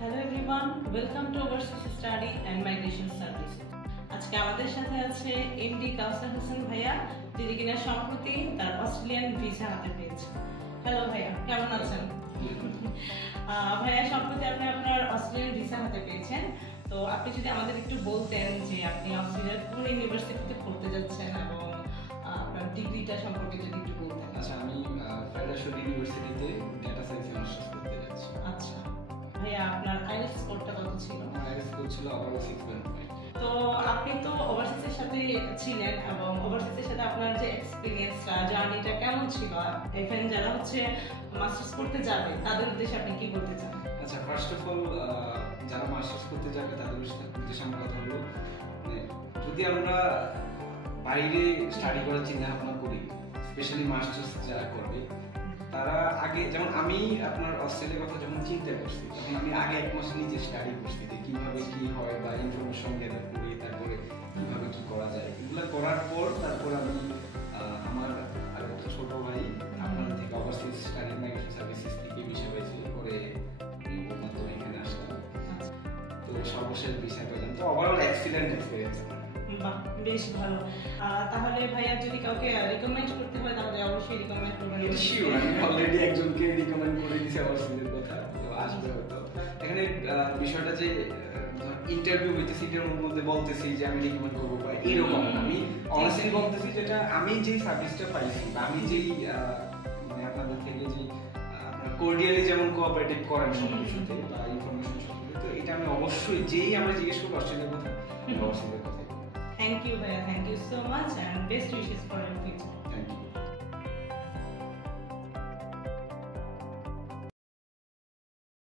Hello everyone, welcome to overseas study and migration service. আজকে আমাদের সাথে আছে এমডি কাউসার হোসেন ভাইয়া, যিনি কিনা সম্প্রতি তার অস্ট্রেলিয়ান ভিসা হাতে পেয়েছেন। হ্যালো ভাইয়া, কেমন আছেন? ভাইয়া, সম্প্রতি আপনি আপনার অস্ট্রেলিয়ান ভিসা হাতে পেয়েছেন, তো আপনি যদি আমাদের একটু বলতেন যে আপনি অস্ট্রেলিয়ার কোন ইউনিভার্সিটিতে পড়তে যাচ্ছেন এবং আপনার ডিগ্রিটা সম্পর্কে যদি একটু বলতেন। আচ্ছা, আমি ফেডারেশন ইউনিভার্সিটিতে ডেটা সায়েন্সে মাস্টার্স করতে যাচ্ছি। আচ্ছা ভাইয়া, আপনার আইএলটিএস স্কোরটা কত ছিল? আমার আইএলটিএস স্কোর ছিল ওভারঅল 6.5। তো আপনি তো ওভারসিজের সাথে ছিলেন এবং ওভারসিজের সাথে আপনার যে এক্সপিরিয়েন্সটা, জার্নিটা কেমন ছিল? এখানে যারা হচ্ছে মাস্টার্স করতে যাবে তাদের উদ্দেশ্যে আপনি কি বলতে চান? আচ্ছা, ফার্স্ট অফ অল যারা মাস্টার্স করতে যাবে তাদের উদ্দেশ্যে আমার কথা হলো, মানে যদি আমরা বাইরে স্টাডি করার চিন্তা ভাবনা করি, স্পেশালি মাস্টার্স যারা করবে, তারা আগে, যেমন আমি আপনার অস্ট্রেলিয়ার কথা যখন চিন্তা করছি, তখন আমি আগে 1 মাস নিজে স্টাডি করছি যে কিভাবে কি হয় বা ইনফরমেশন গ্যাদার করি, তারপরে কিভাবে কি করা যায়, এগুলো করার পর তারপর আমি আমার আরেকটা ছোট ভাই আপনার থেকে ওভারসিজ স্টাডি মাইগ্রেশন সার্ভিসেস থেকে ভিসা পেয়েছি, পরে ওর মাধ্যমে এখানে আসলাম। তো সর্বশেষ ভিসা পেলাম, তো ওভারঅল এক্সিলেন্ট এক্সপিরিয়েন্স। বাহ, বেশ ভালো। তাহলে ভাইয়া যদি কাউকে রিকমেন্ড করতে হয় তাহলে অবশ্যই রিকমেন্ড করবেন। শিওর, আমি অলরেডি একজনকে রিকমেন্ড করে দিয়েছি ওভারসিজের কথা, তো আসবে হয়তো। এখানে বিষয়টা যে ইন্টারভিউ হইতেছি, এটার মধ্যে বলতেছি যে আমি রিকমেন্ড করবো বা এরকম, আমি অনেস্টলি বলতেছি যেটা আমি যেই সার্ভিসটা পাইছি বা আমি যেই মানে আপনাদের থেকে যে আপনার কোর্ডিয়ালি যেমন কোঅপারেটিভ করেন সব কিছুতে বা ইনফরমেশন সবকিছুতে, তো এটা আমি অবশ্যই যেই আমরা জিজ্ঞেস করবো অস্ট্রেলিয়ার কথা, ওভারসিজের কথা। থ্যাংক ইউ ভাইয়া, thank you so much and best wishes for your future. Thank you.